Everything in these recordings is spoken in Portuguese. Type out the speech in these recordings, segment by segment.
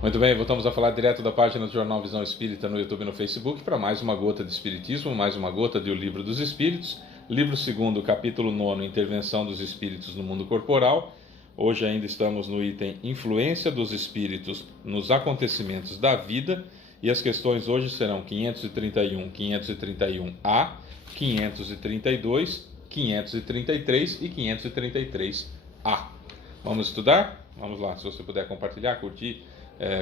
Muito bem, voltamos a falar direto da página do Jornal Visão Espírita no YouTube e no Facebook para mais uma gota de Espiritismo, mais uma gota de O Livro dos Espíritos, livro 2º, capítulo 9, Intervenção dos Espíritos no Mundo Corporal. Hoje ainda estamos no item Influência dos Espíritos nos Acontecimentos da Vida e as questões hoje serão 531, 531A, 532, 533 e 533A. Vamos estudar? Vamos lá, se você puder compartilhar, curtir,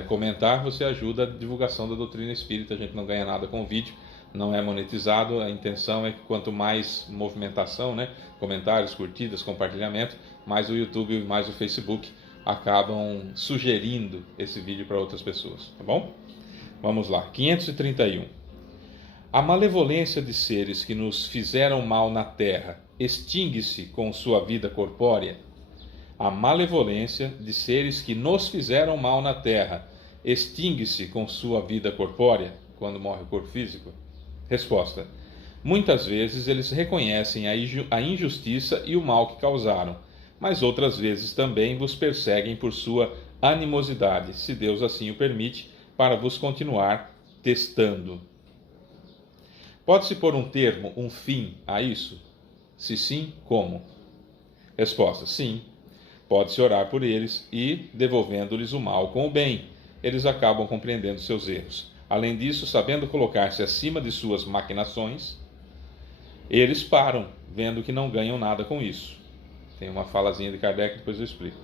comentar, você ajuda a divulgação da doutrina espírita. A gente não ganha nada com o vídeo, não é monetizado. A intenção é que quanto mais movimentação, comentários, curtidas, compartilhamento, mais o YouTube e mais o Facebook acabam sugerindo esse vídeo para outras pessoas, tá bom? Vamos lá, 531. A malevolência de seres que nos fizeram mal na terra extingue-se com sua vida corpórea? A malevolência de seres que nos fizeram mal na terra extingue-se com sua vida corpórea, quando morre o corpo físico? Resposta: muitas vezes eles reconhecem a injustiça e o mal que causaram, mas outras vezes também vos perseguem por sua animosidade, se Deus assim o permite, para vos continuar testando. Pode-se pôr um termo, um fim a isso? Se sim, como? Resposta: sim. Pode-se orar por eles e, devolvendo-lhes o mal com o bem, eles acabam compreendendo seus erros. Além disso, sabendo colocar-se acima de suas maquinações, eles param, vendo que não ganham nada com isso. Tem uma falazinha de Kardec, depois eu explico.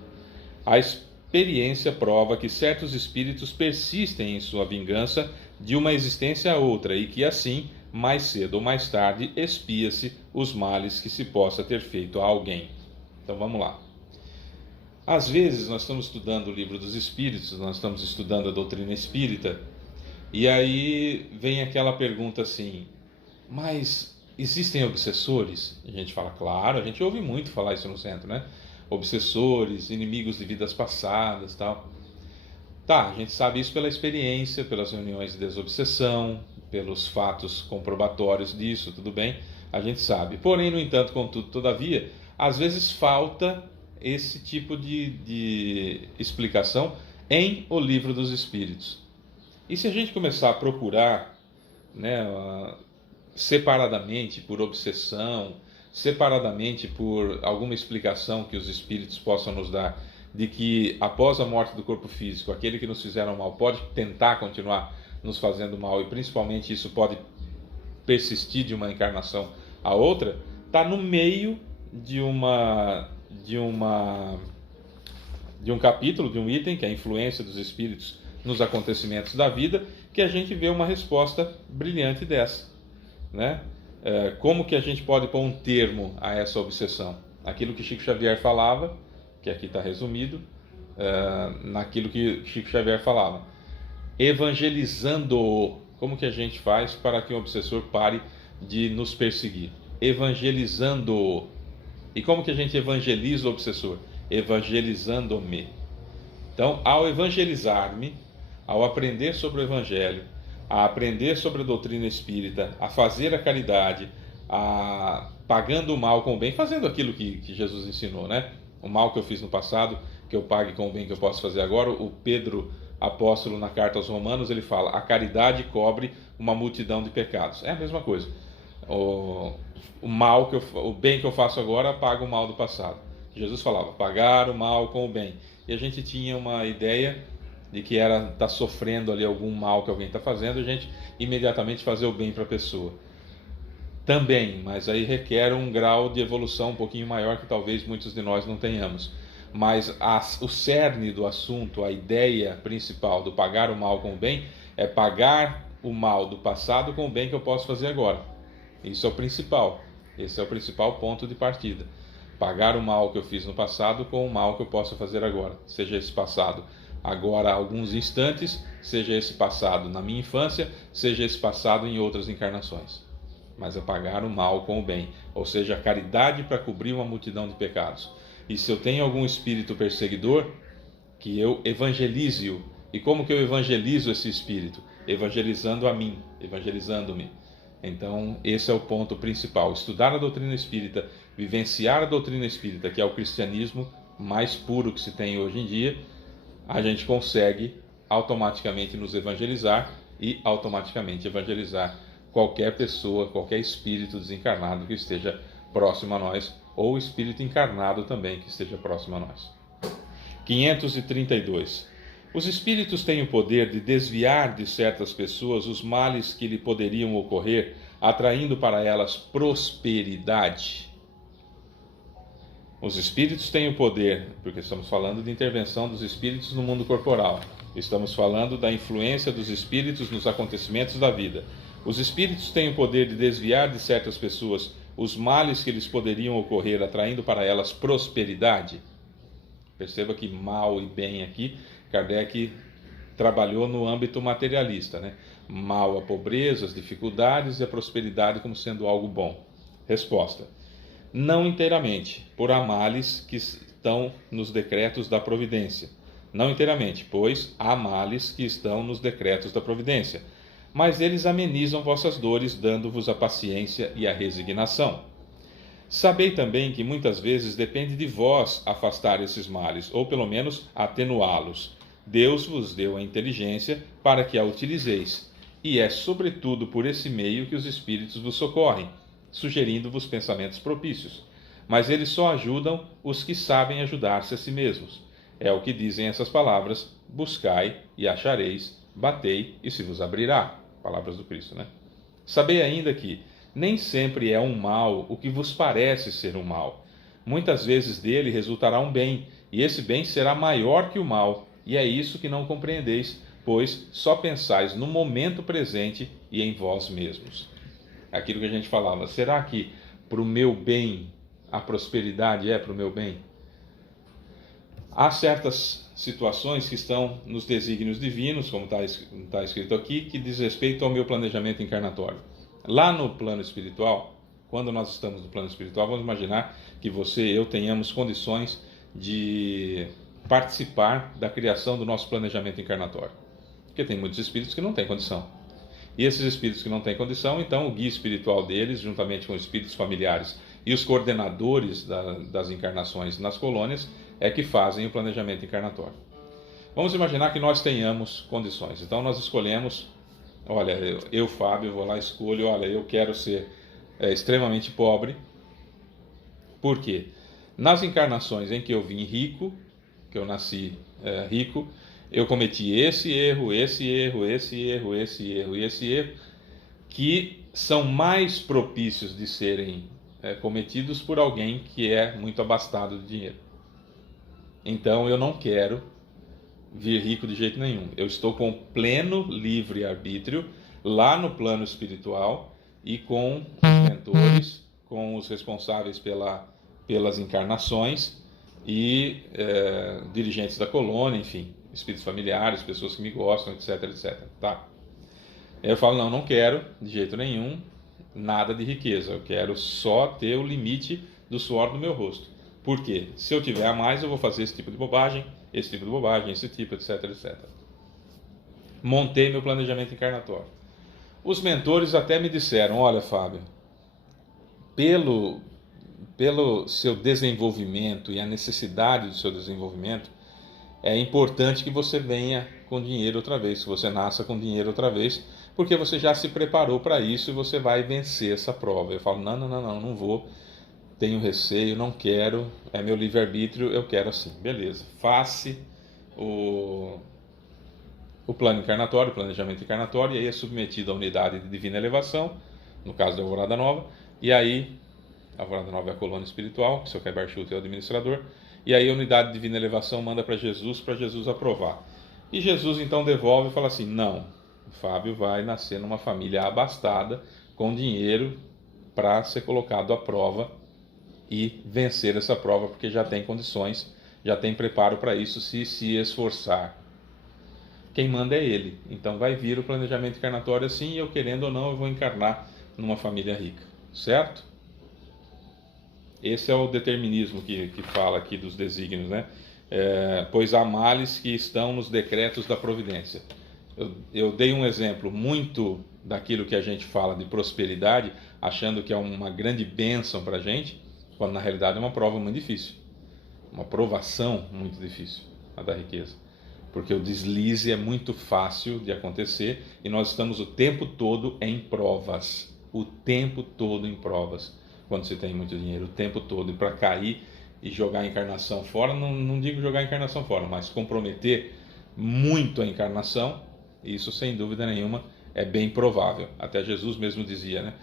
A experiência prova que certos espíritos persistem em sua vingança de uma existência a outra e que, assim, mais cedo ou mais tarde, expia-se os males que se possa ter feito a alguém. Então vamos lá. Às vezes nós estamos estudando o Livro dos Espíritos, nós estamos estudando a doutrina espírita, e aí vem aquela pergunta assim: mas existem obsessores? A gente fala, claro, a gente ouve muito falar isso no centro, né? Obsessores, inimigos de vidas passadas, tal. Tá, a gente sabe isso pela experiência, pelas reuniões de desobsessão, pelos fatos comprobatórios disso, tudo bem, a gente sabe. Porém, no entanto, contudo, todavia, às vezes falta esse tipo de explicação em O Livro dos Espíritos. E se a gente começar a procurar, separadamente por obsessão, separadamente por alguma explicação que os espíritos possam nos dar, de que após a morte do corpo físico, aquele que nos fizeram mal pode tentar continuar nos fazendo mal, e principalmente isso pode persistir de uma encarnação a outra, está no meio de um capítulo, de um item, que é a influência dos espíritos nos acontecimentos da vida, que a gente vê uma resposta brilhante dessa, como que a gente pode pôr um termo a essa obsessão? Aquilo que Chico Xavier falava, que aqui está resumido, naquilo que Chico Xavier falava: evangelizando-o. Como que a gente faz para que um obsessor pare de nos perseguir? Evangelizando-o. E como que a gente evangeliza o obsessor? Evangelizando-me. Então, ao evangelizar-me, ao aprender sobre o Evangelho, a aprender sobre a doutrina espírita, a fazer a caridade, pagando o mal com o bem, fazendo aquilo que Jesus ensinou, O mal que eu fiz no passado, que eu pague com o bem que eu posso fazer agora. O Pedro, apóstolo, na carta aos Romanos, ele fala: a caridade cobre uma multidão de pecados. É a mesma coisa. O bem que eu faço agora paga o mal do passado. Jesus falava: pagar o mal com o bem. E a gente tinha uma ideia de que era estar sofrendo ali algum mal que alguém está fazendo, a gente imediatamente fazer o bem para a pessoa. Também, mas aí requer um grau de evolução um pouquinho maior que talvez muitos de nós não tenhamos. Mas o cerne do assunto, a ideia principal do pagar o mal com o bem, é pagar o mal do passado com o bem que eu posso fazer agora. Isso é o principal. Esse é o principal ponto de partida. Pagar o mal que eu fiz no passado com o mal que eu posso fazer agora. Seja esse passado agora há alguns instantes, seja esse passado na minha infância, seja esse passado em outras encarnações. Mas é pagar o mal com o bem. Ou seja, a caridade para cobrir uma multidão de pecados. E se eu tenho algum espírito perseguidor, que eu evangelize-o. E como que eu evangelizo esse espírito? Evangelizando a mim, evangelizando-me. Então, esse é o ponto principal. Estudar a doutrina espírita, vivenciar a doutrina espírita, que é o cristianismo mais puro que se tem hoje em dia, a gente consegue automaticamente nos evangelizar e automaticamente evangelizar qualquer pessoa, qualquer espírito desencarnado que esteja próximo a nós, ou espírito encarnado também que esteja próximo a nós. 532. Os espíritos têm o poder de desviar de certas pessoas os males que lhe poderiam ocorrer, atraindo para elas prosperidade. Os espíritos têm o poder, porque estamos falando de intervenção dos espíritos no mundo corporal. Estamos falando da influência dos espíritos nos acontecimentos da vida. Os espíritos têm o poder de desviar de certas pessoas os males que lhes poderiam ocorrer, atraindo para elas prosperidade. Perceba que mal e bem aqui, Kardec trabalhou no âmbito materialista, né? Mal a pobreza, as dificuldades e a prosperidade como sendo algo bom. Resposta: não inteiramente, por há males que estão nos decretos da providência. Não inteiramente, pois há males que estão nos decretos da providência. Mas eles amenizam vossas dores, dando-vos a paciência e a resignação. Sabei também que muitas vezes depende de vós afastar esses males, ou pelo menos atenuá-los. Deus vos deu a inteligência para que a utilizeis, e é sobretudo por esse meio que os espíritos vos socorrem, sugerindo-vos pensamentos propícios. Mas eles só ajudam os que sabem ajudar-se a si mesmos. É o que dizem essas palavras: buscai e achareis, batei e se vos abrirá. Palavras do Cristo, né? Sabei ainda que nem sempre é um mal o que vos parece ser um mal. Muitas vezes dele resultará um bem, e esse bem será maior que o mal, e é isso que não compreendeis, pois só pensais no momento presente e em vós mesmos. Aquilo que a gente falava, será que para o meu bem a prosperidade é para o meu bem? Há certas situações que estão nos desígnios divinos, como está escrito aqui, que diz respeito ao meu planejamento encarnatório. Lá no plano espiritual, quando nós estamos no plano espiritual, vamos imaginar que você e eu tenhamos condições de participar da criação do nosso planejamento encarnatório. Porque tem muitos espíritos que não têm condição. E esses espíritos que não têm condição, então o guia espiritual deles, juntamente com os espíritos familiares e os coordenadores das encarnações nas colônias, é que fazem o planejamento encarnatório. Vamos imaginar que nós tenhamos condições. Então nós escolhemos, olha, eu Fábio, vou lá e escolho, olha, eu quero ser extremamente pobre. Por quê? Nas encarnações em que eu vim rico, que eu nasci rico, eu cometi esse erro, que são mais propícios de serem cometidos por alguém que é muito abastado de dinheiro. Então eu não quero vir rico de jeito nenhum. Eu estou com pleno livre-arbítrio lá no plano espiritual e com os mentores, com os responsáveis pelas encarnações e dirigentes da colônia, enfim, espíritos familiares, pessoas que me gostam, etc, etc. Tá? Eu falo, não quero de jeito nenhum nada de riqueza. Eu quero só ter o limite do suor do meu rosto. Por quê? Se eu tiver a mais, eu vou fazer esse tipo de bobagem, esse tipo, etc, etc. Montei meu planejamento encarnatório. Os mentores até me disseram, olha, Fábio, pelo seu desenvolvimento e a necessidade do seu desenvolvimento, é importante que você venha com dinheiro outra vez, que você nasça com dinheiro outra vez, porque você já se preparou para isso e você vai vencer essa prova. Eu falo, não vou, tenho receio, não quero, é meu livre-arbítrio, eu quero assim. Beleza, faça o plano encarnatório, o planejamento encarnatório, e aí é submetido à unidade de divina elevação, no caso da Alvorada Nova, e aí, a Alvorada Nova é a colônia espiritual, que o Sr. Kaibar Schulte é o administrador, e aí a unidade de divina elevação manda para Jesus aprovar. E Jesus então devolve e fala assim, não, o Fábio vai nascer numa família abastada, com dinheiro para ser colocado à prova e vencer essa prova, porque já tem condições, já tem preparo para isso se esforçar. Quem manda é ele. Então vai vir o planejamento encarnatório assim, e eu querendo ou não, eu vou encarnar numa família rica. Certo? Esse é o determinismo que fala aqui dos desígnios, né? Pois há males que estão nos decretos da providência. Eu dei um exemplo muito daquilo que a gente fala de prosperidade, achando que é uma grande bênção para a gente, quando na realidade é uma prova muito difícil. Uma provação muito difícil, a da riqueza. porque o deslize é muito fácil de acontecer e nós estamos o tempo todo em provas. O tempo todo em provas, quando se tem muito dinheiro, o tempo todo. E para cair e jogar a encarnação fora, não digo jogar a encarnação fora, mas comprometer muito a encarnação, isso sem dúvida nenhuma é bem provável. Até Jesus mesmo dizia, né?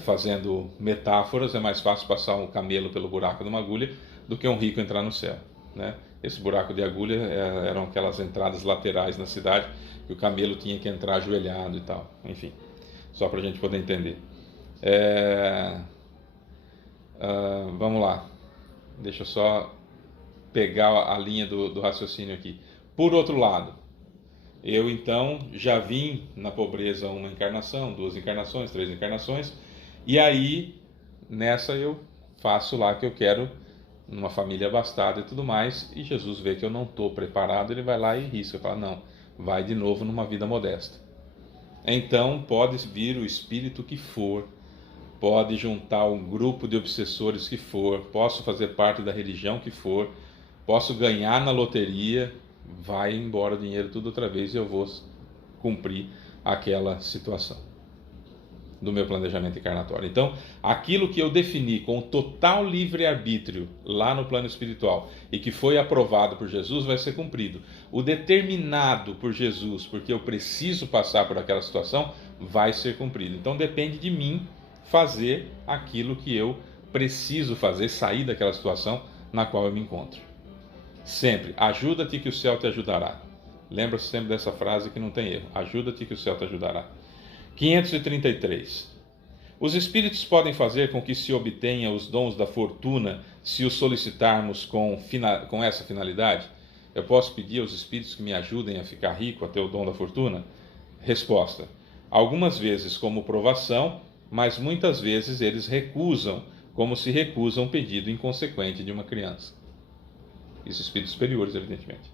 Fazendo metáforas, é mais fácil passar um camelo pelo buraco de uma agulha do que um rico entrar no céu, né? Esse buraco de agulha eram aquelas entradas laterais na cidade que o camelo tinha que entrar ajoelhado e tal. Enfim, só para a gente poder entender. Vamos lá. Deixa eu só pegar a linha do raciocínio aqui. Por outro lado, eu então já vim na pobreza uma encarnação, 2 encarnações, 3 encarnações, e aí nessa eu faço lá que eu quero numa família abastada e tudo mais, e Jesus vê que eu não estou preparado, ele vai lá e risca, fala, não, vai de novo numa vida modesta. Então pode vir o espírito que for, pode juntar um grupo de obsessores que for, posso fazer parte da religião que for, posso ganhar na loteria, vai embora o dinheiro tudo outra vez e eu vou cumprir aquela situação do meu planejamento encarnatório. Então, aquilo que eu defini com total livre-arbítrio lá no plano espiritual e que foi aprovado por Jesus vai ser cumprido. O determinado por Jesus, porque eu preciso passar por aquela situação, vai ser cumprido. Então, depende de mim fazer aquilo que eu preciso fazer, sair daquela situação na qual eu me encontro. Sempre, ajuda-te que o céu te ajudará. Lembra-se sempre dessa frase que não tem erro. Ajuda-te que o céu te ajudará. 533. Os espíritos podem fazer com que se obtenha os dons da fortuna se os solicitarmos com essa finalidade? Eu posso pedir aos espíritos que me ajudem a ficar rico, a ter o dom da fortuna? Resposta. Algumas vezes como provação, mas muitas vezes eles recusam, como se recusam um pedido inconsequente de uma criança. Os espíritos superiores, evidentemente.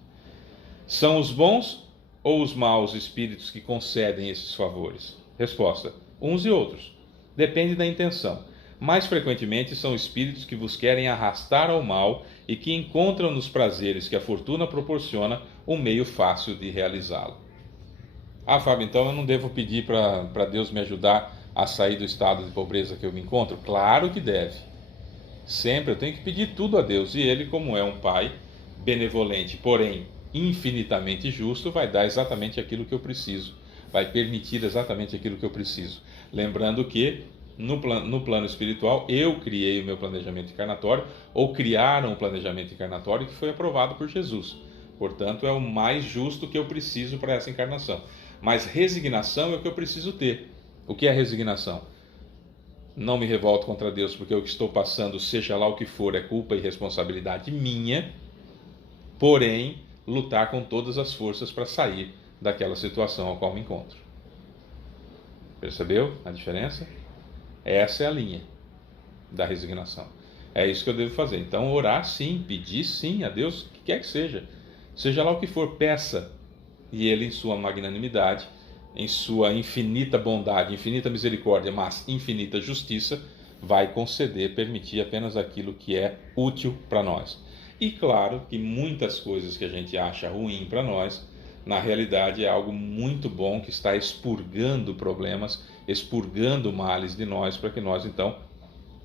São os bons ou os maus espíritos que concedem esses favores? Resposta: uns e outros. Depende da intenção. Mais frequentemente são espíritos que vos querem arrastar ao mal e que encontram nos prazeres que a fortuna proporciona um meio fácil de realizá-lo. Fábio, então eu não devo pedir para Deus me ajudar a sair do estado de pobreza que eu me encontro? Claro que deve. Sempre eu tenho que pedir tudo a Deus. E Ele, como é um Pai benevolente, porém infinitamente justo, vai dar exatamente aquilo que eu preciso. Vai permitir exatamente aquilo que eu preciso. Lembrando que no plano espiritual eu criei o meu planejamento encarnatório, ou criaram um planejamento encarnatório que foi aprovado por Jesus. Portanto, é o mais justo que eu preciso para essa encarnação. Mas resignação é o que eu preciso ter. O que é resignação? Não me revolto contra Deus porque o que estou passando, seja lá o que for, é culpa e responsabilidade minha, porém, lutar com todas as forças para sair daquela situação a qual me encontro. Percebeu a diferença? Essa é a linha da resignação. É isso que eu devo fazer. Então, orar sim, pedir sim a Deus, o que quer que seja. Seja lá o que for, peça. E Ele, em sua magnanimidade, em sua infinita bondade, infinita misericórdia, mas infinita justiça, vai conceder, permitir apenas aquilo que é útil para nós. E claro que muitas coisas que a gente acha ruim para nós, na realidade é algo muito bom que está expurgando problemas, expurgando males de nós, para que nós então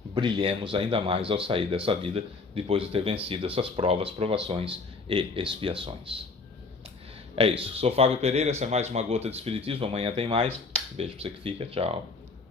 brilhemos ainda mais ao sair dessa vida, depois de ter vencido essas provas, provações e expiações. É isso. Sou Fábio Pereira, essa é mais uma Gota de Espiritismo. Amanhã tem mais. Beijo para você que fica. Tchau.